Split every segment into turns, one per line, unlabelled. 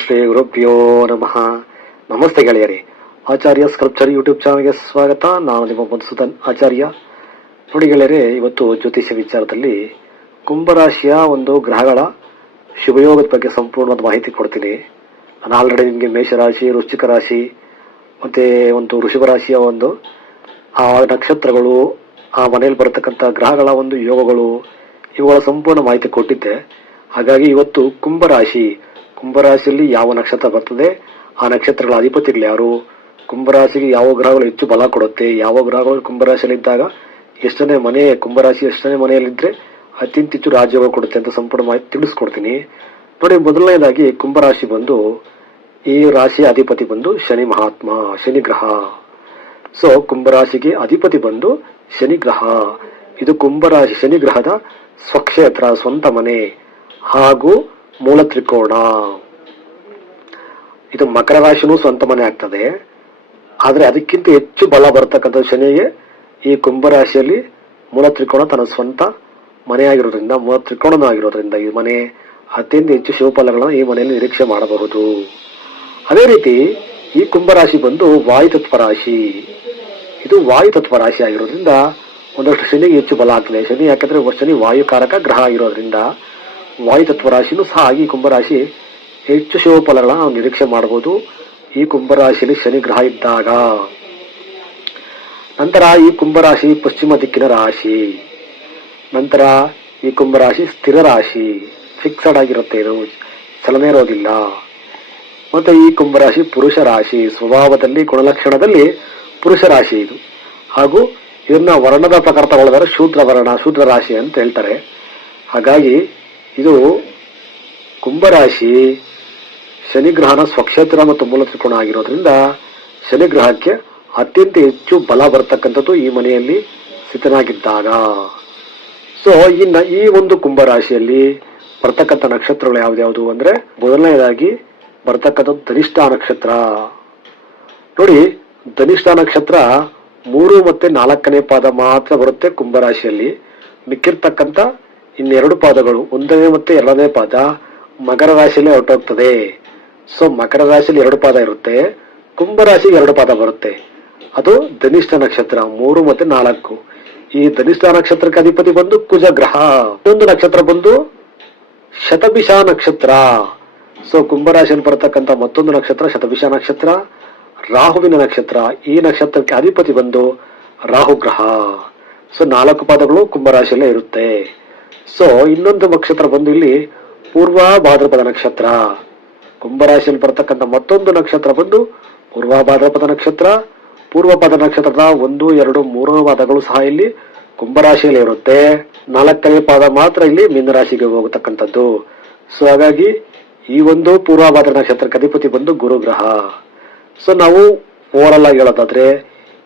ಶ್ರೀ ಗುರುಭ್ಯೋ ನಮಃ. ನಮಸ್ತೆ ಗೆಳೆಯರಿ. ಆಚಾರ್ಯ ಸ್ಕಲ್ಪ್ಚರ್ ಯೂಟ್ಯೂಬ್ ಚಾನಲ್ಗೆ ಸ್ವಾಗತ. ನಾನು ನಿಮ್ಮ ಮಧುಸೂದನ್ ಆಚಾರ್ಯ. ನೋಡಿ ಗೆಳೆಯರೇ, ಇವತ್ತು ಜ್ಯೋತಿಷ್ಯ ವಿಚಾರದಲ್ಲಿ ಕುಂಭರಾಶಿಯ ಒಂದು ಗ್ರಹಗಳ ಶುಭಯೋಗದ ಬಗ್ಗೆ ಸಂಪೂರ್ಣವಾದ ಮಾಹಿತಿ ಕೊಡ್ತೀನಿ. ನಾನು ಆಲ್ರೆಡಿ ನಿಮಗೆ ಮೇಷರಾಶಿ, ವೃಶ್ಚಿಕ ರಾಶಿ, ಮತ್ತೆ ಒಂದು ವೃಷಭ ರಾಶಿಯ ಒಂದು, ಆ ನಕ್ಷತ್ರಗಳು, ಆ ಮನೆಯಲ್ಲಿ ಬರತಕ್ಕಂಥ ಗ್ರಹಗಳ ಒಂದು ಯೋಗಗಳು, ಇವುಗಳ ಸಂಪೂರ್ಣ ಮಾಹಿತಿ ಕೊಟ್ಟಿದ್ದೆ. ಹಾಗಾಗಿ ಇವತ್ತು ಕುಂಭರಾಶಿ ಕುಂಭರಾಶಿಯಲ್ಲಿ ಯಾವ ನಕ್ಷತ್ರ ಬರ್ತದೆ, ಆ ನಕ್ಷತ್ರಗಳ ಅಧಿಪತಿಗಳು ಯಾರು? ಕುಂಭರಾಶಿಗೆ ಯಾವ ಗ್ರಹಗಳು ಹೆಚ್ಚು ಬಲ ಕೊಡುತ್ತೆ? ಯಾವ ಗ್ರಹಗಳು ಕುಂಭರಾಶಿಯಲ್ಲಿದ್ದಾಗ ಎಷ್ಟನೇ ಮನೆ, ಕುಂಭರಾಶಿ ಎಷ್ಟನೇ ಮನೆಯಲ್ಲಿದ್ದರೆ ಅತ್ಯಂತ ಹೆಚ್ಚು ರಾಜ್ಯಗಳು ಕೊಡುತ್ತೆ ಅಂತ ಸಂಪೂರ್ಣ ಮಾಹಿತಿ ತಿಳಿಸ್ಕೊಡ್ತೀನಿ. ನೋಡಿ, ಮೊದಲನೇದಾಗಿ ಕುಂಭರಾಶಿ ಬಂದು, ಈ ರಾಶಿಯ ಅಧಿಪತಿ ಬಂದು ಶನಿ ಮಹಾತ್ಮ, ಶನಿ ಗ್ರಹ. ಸೊ ಕುಂಭರಾಶಿಗೆ ಅಧಿಪತಿ ಬಂದು ಶನಿ ಗ್ರಹ. ಇದು ಕುಂಭರಾಶಿ, ಶನಿ ಗ್ರಹದ ಸ್ವಕ್ಷೇತ್ರ, ಸ್ವಂತ ಮನೆ. ಹಾಗೂ ಮೂಲ ತ್ರಿಕೋಣ ಇದು ಮಕರ ರಾಶಿನೂ ಸ್ವಂತ ಮನೆ ಆಗ್ತದೆ. ಆದ್ರೆ ಅದಕ್ಕಿಂತ ಹೆಚ್ಚು ಬಲ ಬರತಕ್ಕಂಥ ಶನಿಗೆ ಈ ಕುಂಭರಾಶಿಯಲ್ಲಿ ಮೂಲ ತ್ರಿಕೋಣ ತನ್ನ ಸ್ವಂತ ಮನೆಯಾಗಿರೋದ್ರಿಂದ ಮೂಲ ತ್ರಿಕೋಣನೂ ಆಗಿರೋದ್ರಿಂದ ಈ ಮನೆ ಅತ್ಯಂತ ಹೆಚ್ಚು ಶಿವಫಲಗಳನ್ನು ಈ ಮನೆಯಲ್ಲಿ ನಿರೀಕ್ಷೆ ಮಾಡಬಹುದು. ಅದೇ ರೀತಿ ಈ ಕುಂಭರಾಶಿ ಬಂದು ವಾಯುತತ್ವ ರಾಶಿ. ಇದು ವಾಯುತತ್ವ ರಾಶಿ ಆಗಿರೋದ್ರಿಂದ ಒಂದಷ್ಟು ಶನಿಗೆ ಹೆಚ್ಚು ಬಲ ಆಗ್ತದೆ. ಶನಿ ಯಾಕಂದ್ರೆ ಶನಿ ವಾಯುಕಾರಕ ಗ್ರಹ ಆಗಿರೋದ್ರಿಂದ ವಾಯುತತ್ವ ರಾಶಿನೂ ಸಹ ಈ ಕುಂಭರಾಶಿ ಹೆಚ್ಚು ಫಲಗಳನ್ನು ನಾವು ನಿರೀಕ್ಷೆ ಮಾಡಬಹುದು. ಈ ಕುಂಭರಾಶಿಯಲ್ಲಿ ಶನಿ ಗ್ರಹ ಇದ್ದಾಗ ನಂತರ ಈ ಕುಂಭರಾಶಿ ಪಶ್ಚಿಮ ದಿಕ್ಕಿನ ರಾಶಿ, ನಂತರ ಈ ಕುಂಭರಾಶಿ ಸ್ಥಿರ ರಾಶಿ ಫಿಕ್ಸಡ್ ಆಗಿರುತ್ತೆ, ಇದು ಚಲನೆ ಇರೋದಿಲ್ಲ. ಮತ್ತೆ ಈ ಕುಂಭರಾಶಿ ಪುರುಷ ರಾಶಿ, ಸ್ವಭಾವದಲ್ಲಿ, ಗುಣಲಕ್ಷಣದಲ್ಲಿ ಪುರುಷ ರಾಶಿ ಇದು. ಹಾಗೂ ಇದನ್ನ ವರ್ಣದ ಪ್ರಕಾರ ತಗೊಳ್ಳೋದಾದ್ರೆ ಶೂದ್ರ ವರ್ಣ, ಶೂದ್ರ ರಾಶಿ ಅಂತ ಹೇಳ್ತಾರೆ. ಹಾಗಾಗಿ ಇದು ಕುಂಭರಾಶಿ, ಶನಿಗ್ರಹನ ಸ್ವಕ್ಷೇತ್ರ ಮತ್ತು ಮೂಲ ತ್ರಿಕೋಣ ಆಗಿರೋದ್ರಿಂದ ಶನಿಗ್ರಹಕ್ಕೆ ಅತ್ಯಂತ ಹೆಚ್ಚು ಬಲ ಬರತಕ್ಕಂಥದ್ದು ಈ ಮನೆಯಲ್ಲಿ ಸ್ಥಿತನಾಗಿದ್ದಾಗ. ಸೊ ಇನ್ನ ಈ ಒಂದು ಕುಂಭರಾಶಿಯಲ್ಲಿ ಬರ್ತಕ್ಕಂಥ ನಕ್ಷತ್ರಗಳು ಯಾವ್ದ್ಯಾವುದು ಅಂದ್ರೆ ಮೊದಲನೆಯದಾಗಿ ಬರ್ತಕ್ಕಂಥದ್ದು ಧನಿಷ್ಠ ನಕ್ಷತ್ರ. ನೋಡಿ, ಧನಿಷ್ಠ ನಕ್ಷತ್ರ ಮೂರು ಮತ್ತೆ ನಾಲ್ಕನೇ ಪಾದ ಮಾತ್ರ ಬರುತ್ತೆ ಕುಂಭರಾಶಿಯಲ್ಲಿ. ಮಿಕ್ಕಿರ್ತಕ್ಕಂಥ ಇನ್ನೆರಡು ಪಾದಗಳು, ಒಂದನೇ ಮತ್ತು ಎರಡನೇ ಪಾದ ಮಕರ ರಾಶಿಯಲ್ಲಿ ಹೊರಟೋಗ್ತದೆ. ಸೊ ಮಕರ ರಾಶಿಯಲ್ಲಿ ಎರಡು ಪಾದ ಇರುತ್ತೆ ಕುಂಭರಾಶಿಗೆ ಎರಡು ಪಾದ ಬರುತ್ತೆ. ಅದು ಧನಿಷ್ಠ ನಕ್ಷತ್ರ, ಮೂರು ಮತ್ತೆ ನಾಲ್ಕು. ಈ ಧನಿಷ್ಠ ನಕ್ಷತ್ರಕ್ಕೆ ಅಧಿಪತಿ ಬಂದು ಕುಜ ಗ್ರಹ. ಒಂದು ನಕ್ಷತ್ರ ಬಂದು ಶತಭಿಷ ನಕ್ಷತ್ರ. ಸೊ ಕುಂಭರಾಶಿಯಲ್ಲಿ ಬರತಕ್ಕಂತ ಮತ್ತೊಂದು ನಕ್ಷತ್ರ, ಶತಭಿಷ ನಕ್ಷತ್ರ. ರಾಹುವಿನ ನಕ್ಷತ್ರ, ಈ ನಕ್ಷತ್ರಕ್ಕೆ ಅಧಿಪತಿ ಬಂದು ರಾಹು ಗ್ರಹ ಸೊ ನಾಲ್ಕು ಪಾದಗಳು ಕುಂಭರಾಶಿಯಲ್ಲೇ ಇರುತ್ತೆ. ಸೊ ಇನ್ನೊಂದು ನಕ್ಷತ್ರ ಬಂದು ಇಲ್ಲಿ ಪೂರ್ವ ಭಾದ್ರಪದ ನಕ್ಷತ್ರ. ಕುಂಭರಾಶಿಯಲ್ಲಿ ಬರತಕ್ಕಂತ ಮತ್ತೊಂದು ನಕ್ಷತ್ರ ಬಂದು ಪೂರ್ವ ಭಾದ್ರಪದ ನಕ್ಷತ್ರ. ಪೂರ್ವ ಪದ ನಕ್ಷತ್ರದ ಒಂದು, ಎರಡು, ಮೂರು ಪಾದಗಳು ಸಹ ಇಲ್ಲಿ ಕುಂಭರಾಶಿಯಲ್ಲಿ ಇರುತ್ತೆ. ನಾಲ್ಕನೇ ಪಾದ ಮಾತ್ರ ಇಲ್ಲಿ ಮೀನರಾಶಿಗೆ ಹೋಗತಕ್ಕಂಥದ್ದು. ಸೊ ಹಾಗಾಗಿ ಈ ಒಂದು ಪೂರ್ವಭಾದ್ರ ನಕ್ಷತ್ರಕ್ಕೆ ಅಧಿಪತಿ ಬಂದು ಗುರು ಗ್ರಹ ಸೊ ನಾವು ಓವರಲ್ ಆಗಿ ಹೇಳೋದಾದ್ರೆ,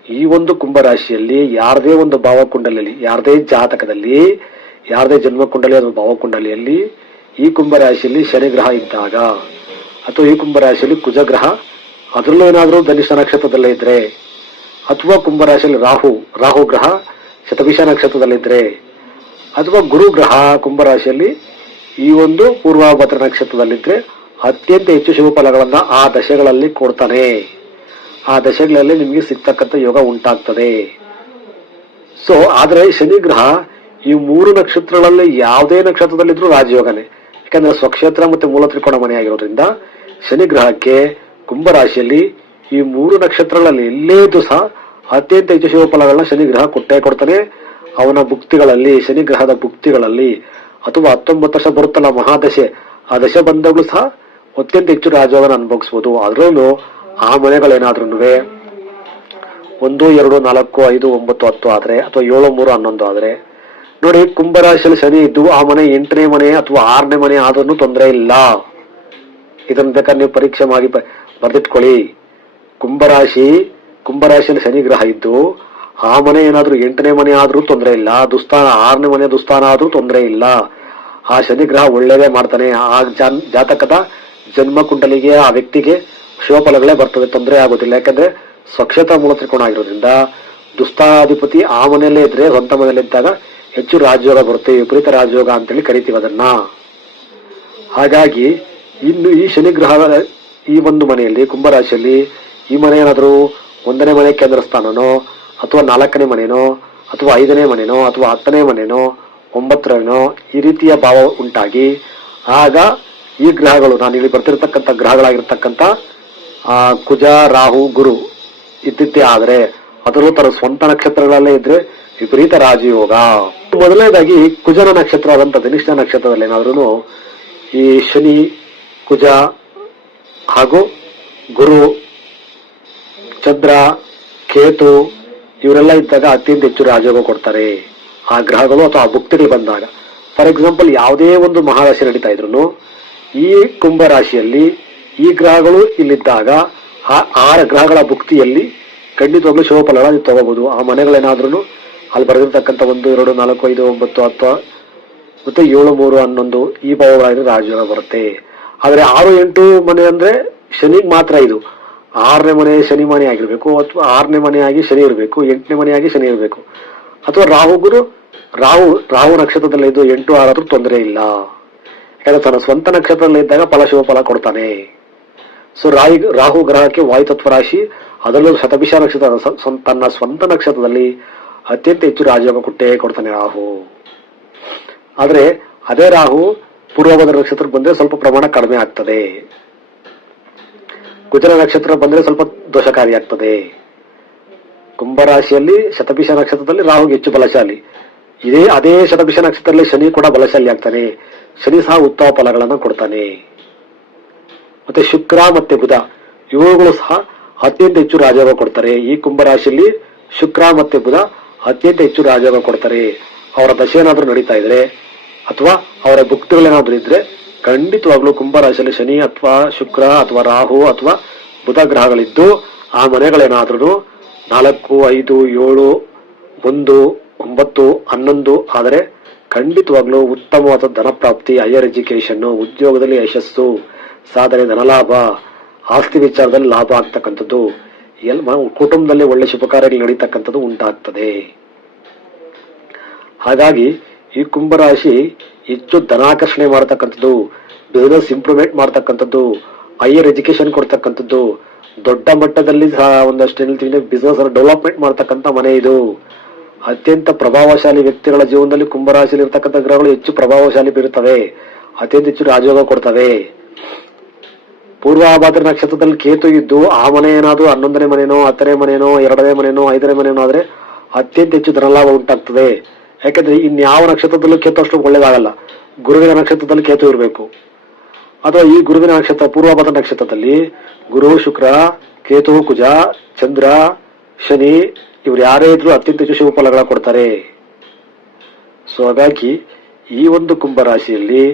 ಈ ಒಂದು ಕುಂಭರಾಶಿಯಲ್ಲಿ ಯಾರದೇ ಒಂದು ಭಾವಕುಂಡಲಲ್ಲಿ, ಯಾರದೇ ಜಾತಕದಲ್ಲಿ ಯಾರದೇ ಜನ್ಮಕುಂಡಲಿ ಅಥವಾ ಭಾವಕುಂಡಲಿಯಲ್ಲಿ ಈ ಕುಂಭರಾಶಿಯಲ್ಲಿ ಶನಿ ಗ್ರಹ ಇದ್ದಾಗ ಅಥವಾ ಈ ಕುಂಭರಾಶಿಯಲ್ಲಿ ಕುಜಗ್ರಹ ಅದರಲ್ಲೂ ಏನಾದರೂ ಧನಿಷ್ಠ ನಕ್ಷತ್ರದಲ್ಲೇ ಇದ್ರೆ, ಅಥವಾ ಕುಂಭರಾಶಿಯಲ್ಲಿ ರಾಹು ರಾಹು ಗ್ರಹ ಶತಭಿಷ ನಕ್ಷತ್ರದಲ್ಲಿದ್ರೆ ಅಥವಾ ಗುರು ಗ್ರಹ ಕುಂಭರಾಶಿಯಲ್ಲಿ ಈ ಒಂದು ಪೂರ್ವಭದ್ರ ನಕ್ಷತ್ರದಲ್ಲಿದ್ರೆ ಅತ್ಯಂತ ಹೆಚ್ಚು ಶುಭ ಫಲಗಳನ್ನ ಆ ದಶೆಗಳಲ್ಲಿ ಕೊಡ್ತಾನೆ. ಆ ದಶೆಗಳಲ್ಲಿ ನಿಮಗೆ ಸಿಗ್ತಕ್ಕಂಥ ಯೋಗ ಉಂಟಾಗ್ತದೆ. ಸೊ ಆದರೆ ಶನಿ ಗ್ರಹ ಈ ಮೂರು ನಕ್ಷತ್ರಗಳಲ್ಲಿ ಯಾವುದೇ ನಕ್ಷತ್ರದಲ್ಲಿದ್ರೂ ರಾಜಯೋಗನೇ. ಯಾಕಂದ್ರೆ ಸ್ವಕ್ಷೇತ್ರ ಮತ್ತೆ ಮೂಲ ತ್ರಿಕೋಣ ಮನೆ ಆಗಿರೋದ್ರಿಂದ ಶನಿ ಗ್ರಹಕ್ಕೆ ಕುಂಭರಾಶಿಯಲ್ಲಿ ಈ ಮೂರು ನಕ್ಷತ್ರಗಳಲ್ಲಿ ಎಲ್ಲೇ ಇದ್ದು ಸಹ ಅತ್ಯಂತ ಹೆಚ್ಚು ಫಲಗಳನ್ನ ಶನಿ ಗ್ರಹ ಕೊಟ್ಟೇ ಕೊಡ್ತಾನೆ. ಅವನ ಭುಕ್ತಿಗಳಲ್ಲಿ, ಶನಿ ಗ್ರಹದ ಭುಕ್ತಿಗಳಲ್ಲಿ ಅಥವಾ ಹತ್ತೊಂಬತ್ತು ವರ್ಷ ಬರುತ್ತಲ್ಲ ಮಹಾದಶೆ, ಆ ದಶೆ ಬಂದಾಗಲೂ ಸಹ ಅತ್ಯಂತ ಹೆಚ್ಚು ರಾಜಯೋಗನ ಅನುಭವಿಸಬಹುದು ಅದರಲ್ಲೂ ಆ ಮನೆಗಳೇನಾದ್ರೂ ಒಂದು, ಎರಡು, ನಾಲ್ಕು, ಐದು, ಒಂಬತ್ತು, ಹತ್ತು ಆದ್ರೆ ಅಥವಾ ಏಳು, ಮೂರು, ಹನ್ನೊಂದು ಆದ್ರೆ ನೋಡಿ, ಕುಂಭರಾಶಿಯಲ್ಲಿ ಶನಿ ಇದ್ದು ಆ ಮನೆ ಎಂಟನೇ ಮನೆ ಅಥವಾ ಆರನೇ ಮನೆ ಆದ್ರೂ ತೊಂದರೆ ಇಲ್ಲ. ಇದನ್ನ ಬೇಕಾದ್ರೆ ನೀವು ಪರೀಕ್ಷೆ ಮಾಡಿ ಬರೆದಿಟ್ಕೊಳ್ಳಿ. ಕುಂಭರಾಶಿ, ಕುಂಭರಾಶಿಯಲ್ಲಿ ಶನಿ ಗ್ರಹ ಇದ್ದು ಆ ಮನೆ ಏನಾದ್ರೂ ಎಂಟನೇ ಮನೆ ಆದ್ರೂ ತೊಂದರೆ ಇಲ್ಲ. ದುಸ್ಥಾನ, ಆರನೇ ಮನೆ ದುಸ್ಥಾನ ಆದ್ರೂ ತೊಂದರೆ ಇಲ್ಲ. ಆ ಶನಿ ಗ್ರಹ ಒಳ್ಳೇದೇ ಮಾಡ್ತಾನೆ. ಆ ಜಾತಕದ ಜನ್ಮ ಕುಂಡಲಿಗೆ, ಆ ವ್ಯಕ್ತಿಗೆ ಶಿವಫಲಗಳೇ ಬರ್ತದೆ ತೊಂದರೆ ಆಗೋದಿಲ್ಲ. ಯಾಕಂದ್ರೆ ಸ್ವಕ್ಷೇತ್ರ ಮೂಲ ತ್ರಿಕೋಣ ಆಗಿರೋದ್ರಿಂದ ದುಸ್ಥಾನಾಧಿಪತಿ ಆ ಮನೆಯಲ್ಲೇ ಇದ್ರೆ, ಸ್ವಂತ ಮನೆಯಲ್ಲಿದ್ದಾಗ ಹೆಚ್ಚು ರಾಜಯೋಗ ಬರುತ್ತೆ, ವಿಪರೀತ ರಾಜಯೋಗ ಅಂತೇಳಿ ಕರಿತೀವಿ ಅದನ್ನ. ಹಾಗಾಗಿ ಇನ್ನು ಈ ಶನಿ ಗ್ರಹ ಈ ಒಂದು ಮನೆಯಲ್ಲಿ ಕುಂಭರಾಶಿಯಲ್ಲಿ ಈ ಮನೆ ಏನಾದರೂ ಒಂದನೇ ಮನೆ ಕೇಂದ್ರ ಸ್ಥಾನನೋ, ಅಥವಾ ನಾಲ್ಕನೇ ಮನೆನೋ, ಅಥವಾ ಐದನೇ ಮನೆನೋ, ಅಥವಾ ಹತ್ತನೇ ಮನೆನೋ, ಒಂಬತ್ತರನೋ ಈ ರೀತಿಯ ಭಾವ ಉಂಟಾಗಿ, ಆಗ ಈ ಗ್ರಹಗಳು, ನಾನು ಇಲ್ಲಿ ಬರ್ತಿರ್ತಕ್ಕಂಥ ಗ್ರಹಗಳಾಗಿರ್ತಕ್ಕಂಥ ಕುಜ, ರಾಹು, ಗುರು ಇದ್ದಿದ್ದೇ ಆದರೆ, ಅದರಲ್ಲೂ ತರ ಸ್ವಂತ ನಕ್ಷತ್ರಗಳಲ್ಲೇ ಇದ್ರೆ ವಿಪರೀತ ರಾಜಯೋಗ. ಮೊದಲನೇದಾಗಿ ಕುಜನ ನಕ್ಷತ್ರ ಆದಂತ ಧನಿಷ್ಠ ನಕ್ಷತ್ರದಲ್ಲಿ ಏನಾದ್ರೂ ಈ ಶನಿ, ಕುಜ ಹಾಗೂ ಗುರು, ಚಂದ್ರ, ಕೇತು ಇವರೆಲ್ಲ ಇದ್ದಾಗ ಅತ್ಯಂತ ಹೆಚ್ಚು ರಾಜಯೋಗ ಕೊಡ್ತಾರೆ. ಆ ಗ್ರಹಗಳು ಅಥವಾ ಆ ಭುಕ್ತಿಗೆ ಬಂದಾಗ. ಫಾರ್ ಎಕ್ಸಾಂಪಲ್ ಯಾವುದೇ ಒಂದು ಮಹಾರಾಶಿ ನಡೀತಾ ಇದ್ರು ಈ ಕುಂಭ ರಾಶಿಯಲ್ಲಿ ಈ ಗ್ರಹಗಳು ಇಲ್ಲಿದ್ದಾಗ ಆ ಆರು ಗ್ರಹಗಳ ಭುಕ್ತಿಯಲ್ಲಿ ಖಂಡಿತವಾಗ್ಲೂ ಶುಭ ಫಲಗಳ ನೀವು ತಗೋಬಹುದು. ಆ ಮನೆಗಳೇನಾದ್ರೂ ಅಲ್ಲಿ ಬರೆದಿರ್ತಕ್ಕಂಥ ಒಂದು, ಎರಡು, ನಾಲ್ಕು, ಐದು, ಒಂಬತ್ತು, ಹತ್ತು, ಮತ್ತೆ ಏಳು, ಮೂರು, ಹನ್ನೊಂದು ಈ ಭಾವಗಳಾದ್ರೆ ರಾಜಯೋಗ ಬರುತ್ತೆ. ಆದ್ರೆ ಆರು, ಎಂಟು ಮನೆ ಅಂದ್ರೆ ಶನಿಗೆ ಮಾತ್ರ ಇದು. ಆರನೇ ಮನೆ ಶನಿ ಮನೆ ಆಗಿರ್ಬೇಕು, ಅಥವಾ ಆರನೇ ಮನೆಯಾಗಿ ಶನಿ ಇರಬೇಕು, ಎಂಟನೇ ಮನೆಯಾಗಿ ಶನಿ ಇರಬೇಕು. ಅಥವಾ ರಾಹು ಗುರು, ರಾಹು ರಾಹು ನಕ್ಷತ್ರದಲ್ಲಿ ಇದ್ದು ಎಂಟು ಆರಾದ್ರೂ ತೊಂದರೆ ಇಲ್ಲ. ಯಾಕಂದ್ರೆ ತನ್ನ ಸ್ವಂತ ನಕ್ಷತ್ರದಲ್ಲಿ ಇದ್ದಾಗ ಫಲ, ಶುಭ, ಫಲ ಕೊಡ್ತಾನೆ. ಸೊ ರಾಹಿ, ರಾಹು ಗ್ರಹಕ್ಕೆ ವಾಯುತತ್ವ ರಾಶಿ, ಅದರಲ್ಲೂ ಶತಭಿಷ ನಕ್ಷತ್ರ ತನ್ನ ಸ್ವಂತ ನಕ್ಷತ್ರದಲ್ಲಿ ಅತ್ಯಂತ ಹೆಚ್ಚು ರಾಜಯೋಗ ಕೊಟ್ಟೇ ಕೊಡ್ತಾನೆ ರಾಹು. ಆದರೆ ಅದೇ ರಾಹು ಪೂರ್ವಭದ್ರ ನಕ್ಷತ್ರ ಬಂದ್ರೆ ಸ್ವಲ್ಪ ಪ್ರಮಾಣ ಕಡಿಮೆ ಆಗ್ತದೆ. ಗುಜರ ನಕ್ಷತ್ರ ಬಂದ್ರೆ ಸ್ವಲ್ಪ ದೋಷಕಾರಿ ಆಗ್ತದೆ. ಕುಂಭರಾಶಿಯಲ್ಲಿ ಶತಭಿಷ ನಕ್ಷತ್ರದಲ್ಲಿ ರಾಹು ಹೆಚ್ಚು ಬಲಶಾಲಿ. ಇದೇ, ಅದೇ ಶತಭಿಷ ನಕ್ಷತ್ರದಲ್ಲಿ ಶನಿ ಕೂಡ ಬಲಶಾಲಿ ಆಗ್ತಾನೆ. ಶನಿ ಸಹ ಉತ್ತಮ ಫಲಗಳನ್ನು ಕೊಡ್ತಾನೆ. ಮತ್ತೆ ಶುಕ್ರ ಮತ್ತೆ ಬುಧ, ಇವುಗಳು ಸಹ ಅತ್ಯಂತ ಹೆಚ್ಚು ರಾಜಯೋಗ ಕೊಡ್ತಾರೆ. ಈ ಕುಂಭರಾಶಿಯಲ್ಲಿ ಶುಕ್ರ ಮತ್ತೆ ಬುಧ ಅತ್ಯಂತ ಹೆಚ್ಚು ರಾಜಯೋಗ ಕೊಡ್ತಾರೆ, ಅವರ ದಶೆ ಏನಾದರೂ ನಡೀತಾ ಇದ್ರೆ, ಅಥವಾ ಅವರ ಭುಕ್ತಿಗಳೇನಾದ್ರೂ ಇದ್ರೆ, ಖಂಡಿತವಾಗ್ಲೂ ಕುಂಭರಾಶಿಯಲ್ಲಿ ಶನಿ ಅಥವಾ ಶುಕ್ರ ಅಥವಾ ರಾಹು ಅಥವಾ ಬುಧ ಗ್ರಹಗಳಿದ್ದು, ಆ ಮನೆಗಳೇನಾದ್ರೂ ನಾಲ್ಕು, ಐದು, ಏಳು, ಒಂದು, ಒಂಬತ್ತು, ಹನ್ನೊಂದು, ಆದರೆ ಖಂಡಿತವಾಗ್ಲೂ ಉತ್ತಮವಾದ ಧನ ಪ್ರಾಪ್ತಿ ಹೈಯರ್ ಎಜುಕೇಶನ್ ಉದ್ಯೋಗದಲ್ಲಿ ಯಶಸ್ಸು, ಸಾಧನೆ, ಧನಲಾಭ, ಆಸ್ತಿ ವಿಚಾರದಲ್ಲಿ ಲಾಭ ಆಗ್ತಕ್ಕಂಥದ್ದು. ಎಲ್ ಮ- ಕುಟುಂಬದಲ್ಲಿ ಒಳ್ಳೆ ಶುಭ ಕಾರ್ಯಗಳು ನಡೀತಕ್ಕಂಥದ್ದು ಉಂಟಾಗ್ತದೆ. ಹಾಗಾಗಿ ಈ ಕುಂಭರಾಶಿ ಹೆಚ್ಚು ಧನಾಕರ್ಷಣೆ ಮಾಡತಕ್ಕಂಥದ್ದು ಬಿಸ್ನೆಸ್ ಇಂಪ್ರೂವ್ಮೆಂಟ್ ಮಾಡ್ತಕ್ಕಂಥದ್ದು ಹೈಯರ್ ಎಜುಕೇಶನ್ ಕೊಡ್ತಕ್ಕಂಥದ್ದು, ದೊಡ್ಡ ಮಟ್ಟದಲ್ಲಿ ಸಹ ಒಂದಷ್ಟು ಬಿಸಿನೆಸ್ ಡೆವಲಪ್ಮೆಂಟ್ ಮಾಡ್ತಕ್ಕಂಥ ಮನೆ ಇದು. ಅತ್ಯಂತ ಪ್ರಭಾವಶಾಲಿ ವ್ಯಕ್ತಿಗಳ ಜೀವನದಲ್ಲಿ ಕುಂಭರಾಶಿಯಲ್ಲಿ ಇರ್ತಕ್ಕಂಥ ಗ್ರಹಗಳು ಹೆಚ್ಚು ಪ್ರಭಾವಶಾಲಿ ಬೀರುತ್ತವೆ. ಅತ್ಯಂತ ಹೆಚ್ಚು ರಾಜಯೋಗ ಕೊಡ್ತವೆ. ಪೂರ್ವಾಭಾದ್ರ ನಕ್ಷತ್ರದಲ್ಲಿ ಕೇತು ಇದ್ದು, ಆ ಮನೆ ಏನಾದ್ರು ಹನ್ನೊಂದನೇ ಮನೆನೋ, ಹತ್ತನೇ ಮನೆನೋ, ಎರಡನೇ ಮನೆನೋ, ಐದನೇ ಮನೆನೋ ಆದ್ರೆ ಅತ್ಯಂತ ಹೆಚ್ಚು ಧನಲಾಭ ಉಂಟಾಗ್ತದೆ. ಯಾಕಂದ್ರೆ ಇನ್ಯಾವ ನಕ್ಷತ್ರದಲ್ಲೂ ಕೇತು ಅಷ್ಟು ಒಳ್ಳೇದಾಗಲ್ಲ. ಗುರುವಿನ ನಕ್ಷತ್ರದಲ್ಲಿ ಕೇತು ಇರಬೇಕು. ಅಥವಾ ಈ ಗುರುವಿನ ನಕ್ಷತ್ರ, ಪೂರ್ವಾಭಾದ್ರ ನಕ್ಷತ್ರದಲ್ಲಿ ಗುರು, ಶುಕ್ರ, ಕೇತು, ಕುಜ, ಚಂದ್ರ, ಶನಿ ಇವ್ರು ಯಾರೇ ಇದ್ರು ಅತ್ಯಂತ ಹೆಚ್ಚು ಶುಭ ಫಲಗಳ ಕೊಡ್ತಾರೆ. ಸೊ ಹಾಗಾಗಿ ಈ ಒಂದು ಕುಂಭ ರಾಶಿಯಲ್ಲಿ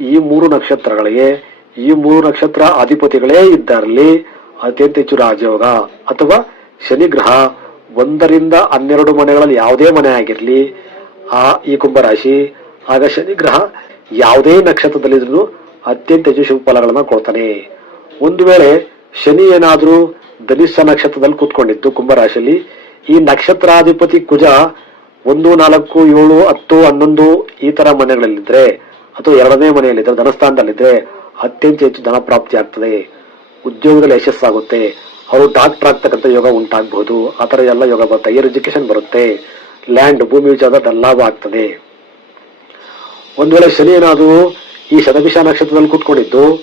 ಈ ಮೂರು ನಕ್ಷತ್ರಗಳಿಗೆ ಈ ಮೂರು ನಕ್ಷತ್ರ ಅಧಿಪತಿಗಳೇ ಇದ್ದಾರಲ್ಲಿ ಅತ್ಯಂತ ಹೆಚ್ಚು ರಾಜಯೋಗ ಅಥವಾ ಶನಿ ಗ್ರಹ ಒಂದರಿಂದ ಹನ್ನೆರಡು ಮನೆಗಳಲ್ಲಿ ಯಾವುದೇ ಮನೆ ಆಗಿರಲಿ, ಆ ಈ ಕುಂಭರಾಶಿ ಆಗ ಶನಿ ಗ್ರಹ ಯಾವುದೇ ನಕ್ಷತ್ರದಲ್ಲಿದ್ರು ಅತ್ಯಂತ ಹೆಚ್ಚು ಶುಭ ಫಲಗಳನ್ನ ಕೊಡ್ತಾನೆ. ಒಂದು ವೇಳೆ ಶನಿ ಏನಾದ್ರೂ ಧನಿಷ್ಠ ನಕ್ಷತ್ರದಲ್ಲಿ ಕೂತ್ಕೊಂಡಿದ್ದು ಕುಂಭರಾಶಿಯಲ್ಲಿ ಈ ನಕ್ಷತ್ರಾಧಿಪತಿ ಕುಜ ಒಂದು, ನಾಲ್ಕು, ಏಳು, ಹತ್ತು, ಹನ್ನೊಂದು ಈ ತರ ಮನೆಗಳಲ್ಲಿದ್ರೆ ಅಥವಾ ಎರಡನೇ ಮನೆಯಲ್ಲಿದ್ರೆ, ಧನಸ್ಥಾನದಲ್ಲಿದ್ರೆ ಅತ್ಯಂತ ಹೆಚ್ಚು ಧನ ಪ್ರಾಪ್ತಿ ಆಗ್ತದೆ. ಉದ್ಯೋಗದಲ್ಲಿ ಯಶಸ್ಸಾಗುತ್ತೆ. ಅವರು ಡಾಕ್ಟರ್ ಆಗ್ತಕ್ಕಂಥ ಯೋಗ ಉಂಟಾಗಬಹುದು. ಆ ಥರ ಎಲ್ಲ ಯೋಗ ಬರುತ್ತೆ. ಹೈಯರ್ ಎಜುಕೇಶನ್ ಬರುತ್ತೆ. ಲ್ಯಾಂಡ್ ಭೂಮಿ, ವಿಚಾರದ ಲಾಭ ಆಗ್ತದೆ. ಒಂದು ವೇಳೆ ಶನಿ ಏನಾದರೂ ಈ ಶತಭಿಷ ನಕ್ಷತ್ರದಲ್ಲಿ ಕೂತ್ಕೊಂಡಿದ್ದು,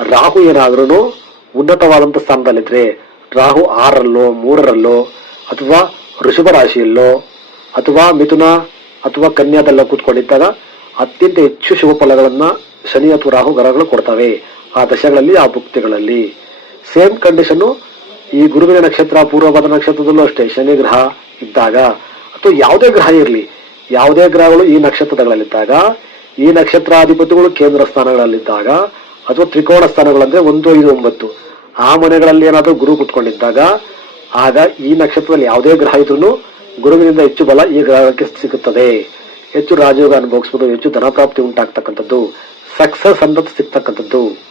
ರಾಹು ಏನಾದ್ರೂ ಉನ್ನತವಾದಂಥ ಸ್ಥಾನದಲ್ಲಿದ್ರೆ, ರಾಹು ಆರರಲ್ಲೋ ಮೂರರಲ್ಲೋ, ಅಥವಾ ಋಷಭ ರಾಶಿಯಲ್ಲೋ, ಅಥವಾ ಮಿಥುನ ಅಥವಾ ಕನ್ಯಾದಲ್ಲೋ ಕೂತ್ಕೊಂಡಿದ್ದಾಗ ಅತ್ಯಂತ ಹೆಚ್ಚು ಶುಭ ಫಲಗಳನ್ನ ಶನಿ ಅಥವಾ ರಾಹು ಗ್ರಹಗಳು ಕೊಡ್ತವೆ. ಆ ದಶಗಳಲ್ಲಿ, ಆ ಭುಕ್ತಿಗಳಲ್ಲಿ. ಸೇಮ್ ಕಂಡೀಷನ್ ಈ ಗುರುವಿನ ನಕ್ಷತ್ರ ಪೂರ್ವಭದ್ರ ನಕ್ಷತ್ರದಲ್ಲೂ ಅಷ್ಟೇ. ಶನಿ ಗ್ರಹ ಇದ್ದಾಗ, ಅಥವಾ ಯಾವುದೇ ಗ್ರಹ ಇರಲಿ, ಯಾವುದೇ ಗ್ರಹಗಳು ಈ ನಕ್ಷತ್ರಗಳಲ್ಲಿದ್ದಾಗ ಈ ನಕ್ಷತ್ರಾಧಿಪತಿಗಳು ಕೇಂದ್ರ ಸ್ಥಾನಗಳಲ್ಲಿದ್ದಾಗ, ಅಥವಾ ತ್ರಿಕೋಣ ಸ್ಥಾನಗಳಂದ್ರೆ ಒಂದು, ಐದು, ಒಂಬತ್ತು, ಆ ಮನೆಗಳಲ್ಲಿ ಏನಾದರೂ ಗುರು ಕುತ್ಕೊಂಡಿದ್ದಾಗ, ಆಗ ಈ ನಕ್ಷತ್ರದಲ್ಲಿ ಯಾವುದೇ ಗ್ರಹ ಇದ್ರೂ ಗುರುವಿನಿಂದ ಹೆಚ್ಚು ಬಲ ಈ ಗ್ರಹಕ್ಕೆ ಸಿಗುತ್ತದೆ. ಹೆಚ್ಚು ರಾಜಯೋಗ ಅನುಭವಿಸಬಹುದು ಹೆಚ್ಚು ಧನಪ್ರಾಪ್ತಿ ಉಂಟಾಗ್ತಕ್ಕಂಥದ್ದು. ಸಕ್ಸಸ್ ಅನ್ನೋದು ಸಿಗ್ತಕ್ಕಂಥದ್ದು.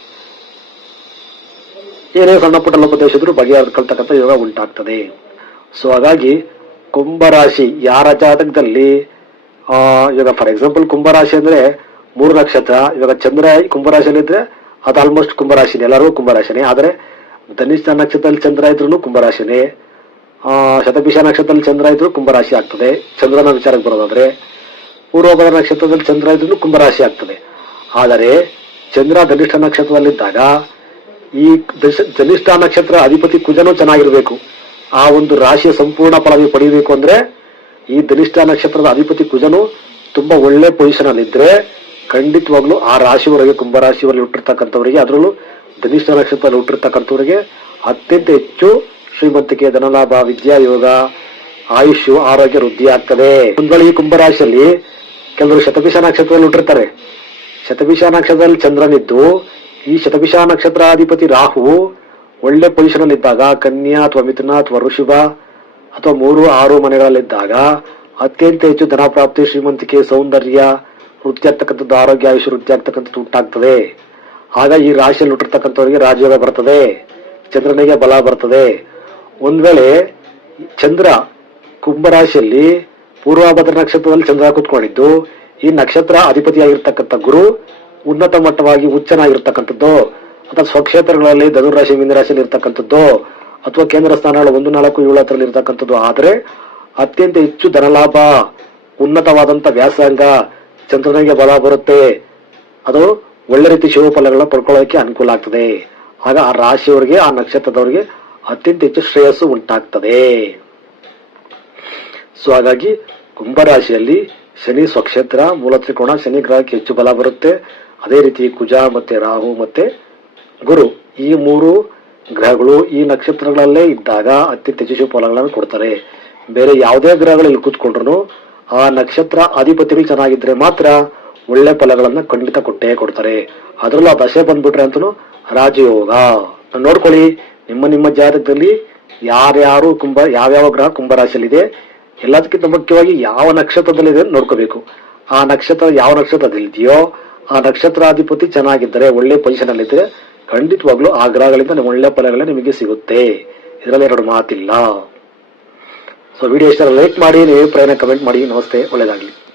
ಏನೇ ಸಣ್ಣ ಪುಟ್ಟ ಲೋಪದೇಶ ಇದ್ರೂ ಬಗೆಹರಿಸ್ಕೊಳ್ತಕ್ಕಂಥ ಯೋಗ ಉಂಟಾಗ್ತದೆ. ಸೊ ಹಾಗಾಗಿ ಕುಂಭರಾಶಿ ಯಾರ ಜಾತಕದಲ್ಲಿ ಇವಾಗ ಫಾರ್ ಎಕ್ಸಾಂಪಲ್ ಕುಂಭರಾಶಿ ಅಂದ್ರೆ ಮೂರು ನಕ್ಷತ್ರ ಇವಾಗ ಚಂದ್ರ ಕುಂಭರಾಶಿಯಲ್ಲಿ ಇದ್ರೆ ಅದು ಆಲ್ಮೋಸ್ಟ್ ಕುಂಭರಾಶಿನೇ ಎಲ್ಲರೂ ಕುಂಭರಾಶಿನೇ. ಆದರೆ ಧನಿಷ್ಠ ನಕ್ಷತ್ರದಲ್ಲಿ ಚಂದ್ರ ಇದ್ರೂ ಕುಂಭರಾಶಿನೇ. ಆ, ಶತಭಿಷ ನಕ್ಷತ್ರದಲ್ಲಿ ಚಂದ್ರ ಇದ್ರೂ ಕುಂಭರಾಶಿ ಆಗ್ತದೆ. ಚಂದ್ರನ ವಿಚಾರಕ್ಕೆ ಬರೋದಾದ್ರೆ ಪೂರ್ವಭದ್ರ ನಕ್ಷತ್ರದಲ್ಲಿ ಚಂದ್ರ ಇದ್ರೂ ಕುಂಭರಾಶಿ ಆಗ್ತದೆ. ಆದರೆ ಚಂದ್ರ ಧನಿಷ್ಠ ನಕ್ಷತ್ರದಲ್ಲಿದ್ದಾಗ ಈ ಧನಿಷ್ಠ ನಕ್ಷತ್ರ ಅಧಿಪತಿ ಕುಜನೂ ಚೆನ್ನಾಗಿರಬೇಕು. ಆ ಒಂದು ರಾಶಿಯ ಸಂಪೂರ್ಣ ಫಲ ನೀವು ಪಡೆಯಬೇಕು ಅಂದ್ರೆ ಈ ಧನಿಷ್ಠ ನಕ್ಷತ್ರದ ಅಧಿಪತಿ ಕುಜನು ತುಂಬಾ ಒಳ್ಳೆ ಪೊಸಿಷನ್ ಅಲ್ಲಿ ಇದ್ರೆ ಖಂಡಿತವಾಗ್ಲೂ ಆ ರಾಶಿವರೆಗೆ ಕುಂಭರಾಶಿಯವರಲ್ಲಿ ಹುಟ್ಟಿರ್ತಕ್ಕಂಥವರಿಗೆ, ಅದರಲ್ಲೂ ಧನಿಷ್ಠ ನಕ್ಷತ್ರದಲ್ಲಿ ಹುಟ್ಟಿರ್ತಕ್ಕಂಥವರಿಗೆ ಅತ್ಯಂತ ಹೆಚ್ಚು ಶ್ರೀಮಂತಿಕೆ ಧನಲಾಭ, ವಿದ್ಯಾಯೋಗ ಆಯುಷ್ ಆರೋಗ್ಯ ವೃದ್ಧಿ ಆಗ್ತದೆ. ಒಂದ್ ವೇಳೆ ಕುಂಭರಾಶಿಯಲ್ಲಿ ಕೆಲವರು ಶತಭಿಷ ನಕ್ಷತ್ರದಲ್ಲಿ ಹುಟ್ಟಿರ್ತಾರೆ. ಶತಭಿಷ ನಕ್ಷತ್ರದಲ್ಲಿ ಚಂದ್ರನಿದ್ದು, ಈ ಶತಭಿಷ ನಕ್ಷತ್ರಾಧಿಪತಿ ರಾಹು ಒಳ್ಳೆ ಪೊಸಿಷನ್ ಅಲ್ಲಿ ಇದ್ದಾಗ ಕನ್ಯಾ ಅಥವಾ ಮಿಥುನ ಅಥವಾ ಋಷಭ ಅಥವಾ ಮೂರು ಆರು ಮನೆಗಳಲ್ಲಿದ್ದಾಗ, ಅತ್ಯಂತ ಹೆಚ್ಚು ಧನ ಪ್ರಾಪ್ತಿ ಶ್ರೀಮಂತಿಕೆ ಸೌಂದರ್ಯ ವೃತ್ತಿ ಆಗ್ತಕ್ಕಂಥದ್ದು ಆರೋಗ್ಯ ಆಯುಷ್ ವೃತ್ತಿ ಆಗ್ತಕ್ಕಂಥದ್ದು ಉಂಟಾಗ್ತದೆ. ಆಗ ಈ ರಾಶಿಯಲ್ಲಿ ಹುಟ್ಟಿರ್ತಕ್ಕಂಥವರಿಗೆ ರಾಜಯೋಗ ಬರ್ತದೆ, ಚಂದ್ರನಿಗೆ ಬಲ ಬರ್ತದೆ. ಒಂದ್ ವೇಳೆ ಚಂದ್ರ ಕುಂಭರಾಶಿಯಲ್ಲಿ ಪೂರ್ವಭದ್ರ ನಕ್ಷತ್ರದಲ್ಲಿ ಚಂದ್ರ ಕೂತ್ಕೊಂಡಿದ್ದು ಈ ನಕ್ಷತ್ರ ಅಧಿಪತಿಯಾಗಿರ್ತಕ್ಕಂಥ ಗುರು ಉನ್ನತ ಮಟ್ಟವಾಗಿ ಉಚ್ಚನಾಗಿರ್ತಕ್ಕಂಥದ್ದು, ಅಥವಾ ಸ್ವಕ್ಷೇತ್ರಗಳಲ್ಲಿ ಧನುರಾಶಿ ಮೀನರಾಶಿಯಲ್ಲಿ ಇರ್ತಕ್ಕಂಥದ್ದು ಅಥವಾ ಕೇಂದ್ರ ಸ್ಥಾನಗಳು ಒಂದು, ನಾಲ್ಕು, ಏಳು ಹತ್ತರಲ್ಲಿ ಇರ್ತಕ್ಕಂಥದ್ದು ಆದರೆ ಅತ್ಯಂತ ಹೆಚ್ಚು ಧನಲಾಭ ಉನ್ನತವಾದಂತ ವ್ಯಾಸಂಗ, ಚಂದ್ರನಿಗೆ ಬಲ ಬರುತ್ತೆ. ಅದು ಒಳ್ಳೆ ರೀತಿ ಶಿವಫಲಗಳನ್ನ ಪಡ್ಕೊಳ್ಳೋಕೆ ಅನುಕೂಲ ಆಗ್ತದೆ. ಆಗ ಆ ರಾಶಿಯವರಿಗೆ, ಆ ನಕ್ಷತ್ರದವರಿಗೆ ಅತ್ಯಂತ ಹೆಚ್ಚು ಶ್ರೇಯಸ್ಸು ಉಂಟಾಗ್ತದೆ. ಸೊ ಹಾಗಾಗಿ ಕುಂಭರಾಶಿಯಲ್ಲಿ ಶನಿ ಸ್ವಕ್ಷೇತ್ರ, ಮೂಲ ತ್ರಿಕೋಣ ಶನಿ ಗ್ರಹಕ್ಕೆ ಹೆಚ್ಚು ಬಲ ಬರುತ್ತೆ. ಅದೇ ರೀತಿ ಕುಜ ಮತ್ತೆ ರಾಹು ಮತ್ತೆ ಗುರು, ಈ ಮೂರು ಗ್ರಹಗಳು ಈ ನಕ್ಷತ್ರಗಳಲ್ಲೇ ಇದ್ದಾಗ ಅತ್ಯಂತ ಶುಭ ಫಲಗಳನ್ನು ಕೊಡ್ತಾರೆ. ಬೇರೆ ಯಾವುದೇ ಗ್ರಹಗಳು ಇಲ್ಲಿ ಕೂತ್ಕೊಂಡ್ರು ಆ ನಕ್ಷತ್ರ ಅಧಿಪತಿಗಳು ಚೆನ್ನಾಗಿದ್ರೆ ಮಾತ್ರ ಒಳ್ಳೆ ಫಲಗಳನ್ನ ಖಂಡಿತ ಕೊಟ್ಟೇ ಕೊಡ್ತಾರೆ. ಅದರಲ್ಲೂ ಆ ದಶೆ ಬಂದ್ಬಿಟ್ರೆ ಅಂತೂ ರಾಜಯೋಗ. ನೋಡ್ಕೊಳ್ಳಿ, ನಿಮ್ಮ ನಿಮ್ಮ ಜಾತಕದಲ್ಲಿ ಯಾರ್ಯಾರು ಕುಂಭ, ಯಾವ್ಯಾವ ಗ್ರಹ ಕುಂಭರಾಶಿಯಲ್ಲಿದೆ ಎಲ್ಲದಕ್ಕಿಂತ ಮುಖ್ಯವಾಗಿ ಯಾವ ನಕ್ಷತ್ರದಲ್ಲಿದೆ ನೋಡ್ಕೋಬೇಕು? ಆ ನಕ್ಷತ್ರ ಯಾವ ನಕ್ಷತ್ರದಲ್ಲಿದೆಯೋ, ಆ ನಕ್ಷತ್ರಾಧಿಪತಿ ಚೆನ್ನಾಗಿದ್ದರೆ, ಒಳ್ಳೆ ಪೊಸಿಷನ್ ಅಲ್ಲಿದ್ರೆ ಖಂಡಿತವಾಗ್ಲೂ ಆ ಗ್ರಹಗಳಿಂದ ಒಳ್ಳೆ ಫಲಗಳೇ ನಿಮಗೆ ಸಿಗುತ್ತೆ. ಇದರಲ್ಲಿ ಎರಡು ಮಾತಿಲ್ಲ. ಸೊ ವಿಡಿಯೋ ಇಷ್ಟ ಲೈಕ್ ಮಾಡಿ, ನೀವು ಪ್ರಯಾಣ ಕಮೆಂಟ್ ಮಾಡಿ. ನಮಸ್ತೆ, ಒಳ್ಳೆಯದಾಗಲಿ.